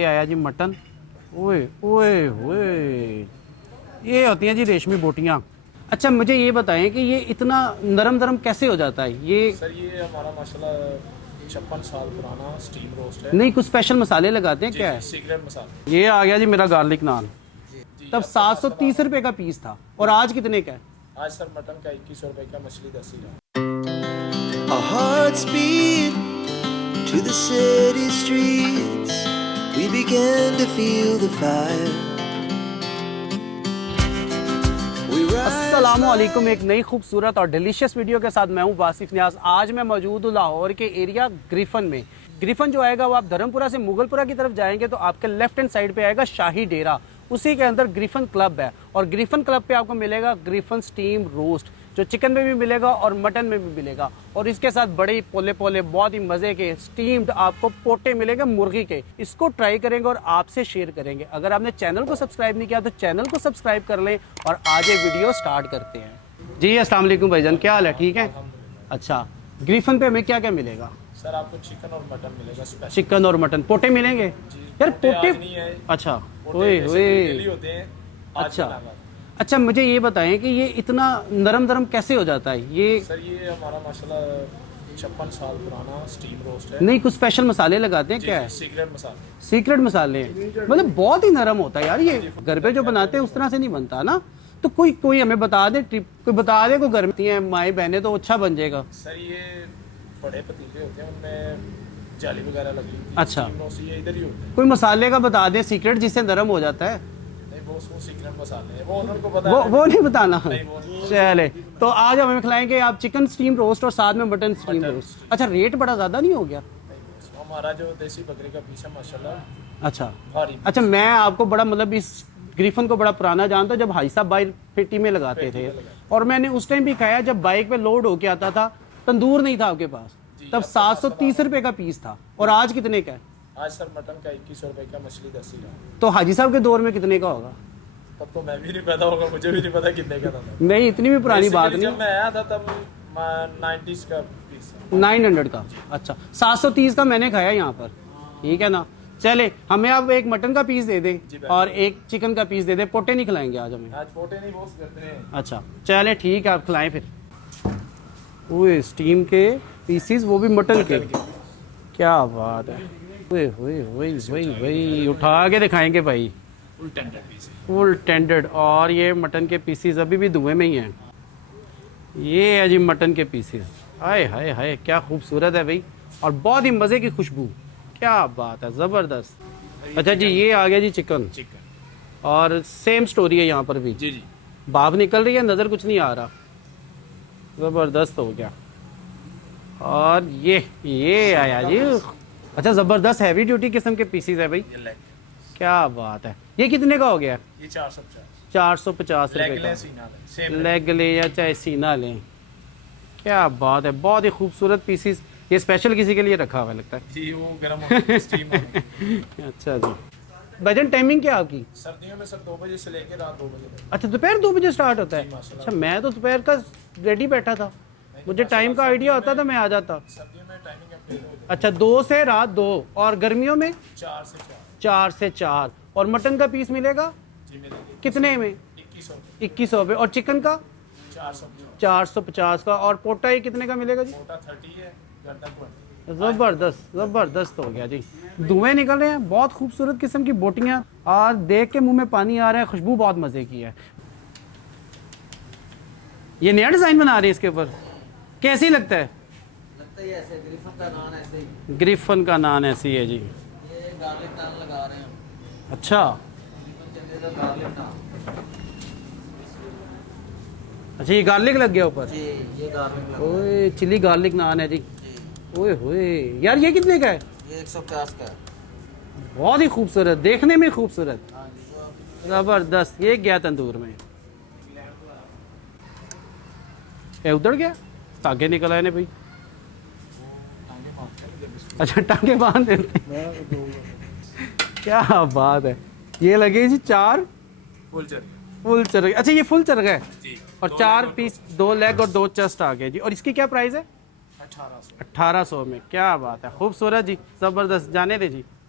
ये आया जी मटन। ओए ओए ओए, ये होती हैं जी रेशमी बोटियाँ। अच्छा मुझे ये बताएं कि ये इतना नरम नरम कैसे हो जाता है ये? सर ये हमारा माशाल्लाह 56 साल पुराना स्टीम रोस्ट है। नहीं कुछ स्पेशल मसाले लगाते हैं क्या है? सीक्रेट मसाला। ये आ गया जी मेरा गार्लिक नान। तब 730 रुपए का पीस था और आज कितने का है? आज सर मटन का 2100 रुपए का, मछली 10 ही। Our hearts beat to the city streets. We began to feel the fire. अस्सलामु अलैकुम, एक नई खूबसूरत और डिलीशियस वीडियो के साथ मैं हूं वासिफ नियाज। आज मैं मौजूद हूं लाहौर के एरिया ग्रिफन में। ग्रिफन जो आएगा वो आप धर्मपुरा से मुगलपुरा की तरफ जाएंगे तो आपके लेफ्ट हैंड साइड पे आएगा शाही डेरा, उसी के अंदर ग्रिफन क्लब है। और ग्रिफन क्लब पे आपको मिलेगा ग्रिफन स्टीम रोस्ट, जो चिकन में भी मिलेगा और मटन में भी मिलेगा। और इसके साथ बड़े पोले पोले बहुत ही मज़े के स्टीम्ड आपको पोटे मिलेंगे मुर्गी के। इसको ट्राई करेंगे और आपसे शेयर करेंगे। अगर आपने चैनल को सब्सक्राइब नहीं किया तो चैनल को सब्सक्राइब कर लें और आज ये वीडियो स्टार्ट करते हैं। जी अस्सलाम वालेकुम भाईजान, क्या हाल है? ठीक है। अच्छा ग्रिफन पे हमें क्या क्या मिलेगा? सर आपको चिकन और मटन मिलेगा स्पेशल। चिकन और मटन। पोटे मिलेंगे यार? पोटे नहीं है। अच्छा ओए ओए, होते हैं। अच्छा अच्छा मुझे ये बताएं कि ये इतना नरम नरम कैसे हो जाता है ये? सर ये हमारा माशाल्लाह 56 साल पुराना स्टीम रोस्ट है। नहीं कुछ स्पेशल मसाले लगाते हैं क्या है? सीक्रेट मसाला। सीक्रेट मसाले हैं, मतलब बहुत ही नरम होता है यार। ये घर पे जो बनाते हैं उस तरह से नहीं बनता ना। तो कोई हमें बता दे, कोई बता दे, कोई घर में है माई बहने तो अच्छा बन जाएगा। सर ये बड़े पतीले होते हैं, उनमें जाली वगैरह लगी होती है। अच्छा ये इधर ही होते हैं। कोई मसाले का बता दे सीक्रेट जिससे नरम हो जाता है। वो सीक्रेट मसाले हैं, वो उनको पता है। वो नहीं बताना। नहीं, चले तो आज हमें खिलाएंगे आप चिकन स्टीम रोस्ट और साथ में मटन स्टीम रोस्ट। अच्छा रेट बड़ा ज़्यादा नहीं हो गया? हमारा जो देसी बकरी का पीस है माशाल्लाह अच्छा भारी। अच्छा मैं आपको बड़ा मतलब इस ग्रिफन को बड़ा पुराना जानता हूँ, जब भाई साहब बाइक पेटी में लगाते थे और मैंने उस टाइम भी खाया जब बाइक पे लोड होके आता था, तंदूर नहीं था आपके पास, तब 730 रुपए का पीस था। और आज कितने का है? आज सर मटन का 2100 रुपए का, मछली 10 ही। तो हाजी साहब के दौर में कितने का होगा? तब तो मैं भी नहीं पता होगा, मुझे भी नहीं पता कितने का था। नहीं इतनी भी पुरानी बात नहीं। जब मैं आया था तब 90s का पीस 900 का। अच्छा 730 का मैंने खाया यहाँ पर, ठीक है ना। चले हमें आप एक मटन का पीस दे दें और एक चिकन का पीस दे दें। पोटे नहीं खिलाएंगे आज हमें? आज पोटे नहीं बोस करते हैं। अच्छा चले ठीक है, आप खिलाएं फिर। ओए स्टीम के पीसीस, वो भी मटन के। क्या बात है। ओए ओए ओए वही उठा के दिखाएंगे भाई। फुल टेंडर पीस है। Full tendered. और ये मटन के पीसीस अभी भी धुएं में ही हैं। ये है जी मटन के पीसीस। हाय हाय हाय क्या खूबसूरत है भाई, और बहुत ही मज़े की खुशबू। क्या बात है, ज़बरदस्त। अच्छा जी ये आ गया जी चिकन। और सेम स्टोरी है यहाँ पर भी। जी जी भाप निकल रही है, नज़र कुछ नहीं आ रहा। ज़बरदस्त हो गया। और ये आया जी। अच्छा ज़बरदस्त हैवी ड्यूटी किस्म के पीसीस है भाई। ये लेग। क्या बात है। ये कितने का हो गया? ये 450 450 रुपये लेग का। ले सीना ले सेम लेग ले या चाहे सीना लें। क्या बात है, बहुत ही खूबसूरत पीसीस। ये स्पेशल किसी के लिए रखा हुआ लगता है जी, वो गर्म होता है स्टीम होता है। अच्छा जी। भजन टाइमिंग क्या आपकी? सर्दियों में सर 2 बजे से लेकर रात 2 बजे तक। अच्छा दोपहर 2 बजे स्टार्ट होता है? अच्छा मैं तो दोपहर का रेडी बैठा था, मुझे टाइम का आइडिया होता था मैं आ जाता। सर्दियों में टाइमिंग अपडेट हो जाती अच्छा 2 से रात 2। और गर्मियों में? है 4 से 4। 4 से 4। और मटन का पीस मिलेगा जी मिलेगी कितने में? 2100 2100 पे। और चिकन का? 450 का। और पोटा ही कितने का मिलेगा जी? मोटा 30 है, गर्दन 20। ज़बरदस्त ज़बरदस्त हो गया जी। धुएं निकल रहे हैं, बहुत खूबसूरत किस्म की बोटियाँ, और देख के मुंह में पानी आ रहा है। खुशबू बहुत मज़े की है। ये नया डिज़ाइन बना रहे हैं इसके ऊपर, कैसी लगता है? लगता ही ऐसे, ग्रिफन का नान ऐसे ही। ग्रिफन का नान ऐसी है जी। ये गार्लिक नान लगा रहे हैं हम। अच्छा ग्रिफन के अंदर गार्लिक नान। अच्छा ये गार्लिक लग गया ऊपर। जी ये गार्लिक लगा। ओए चिली गार्लिक नान है जी। जी ओए होए यार, ये कितने का है? ये 150 का है। बहुत ही खूबसूरत, देखने में खूबसूरत, हाँ जी जो आप ज़बरदस्त। ये गया तंदूर में, ये उधर गया, तागे निकल आए ने भाई। अच्छा टांगे बांध देते। क्या बात है। ये लगे जी 4 फुल चल फुल चरग। अच्छा ये फुल चरग है जी। और 4 पीस, 2 लेग और 2 चेस्ट आ गए जी। और इसकी क्या प्राइस है? 1800। 1800 में। क्या बात है, खूबसूरत जी, ज़बरदस्त। जाने दे जी।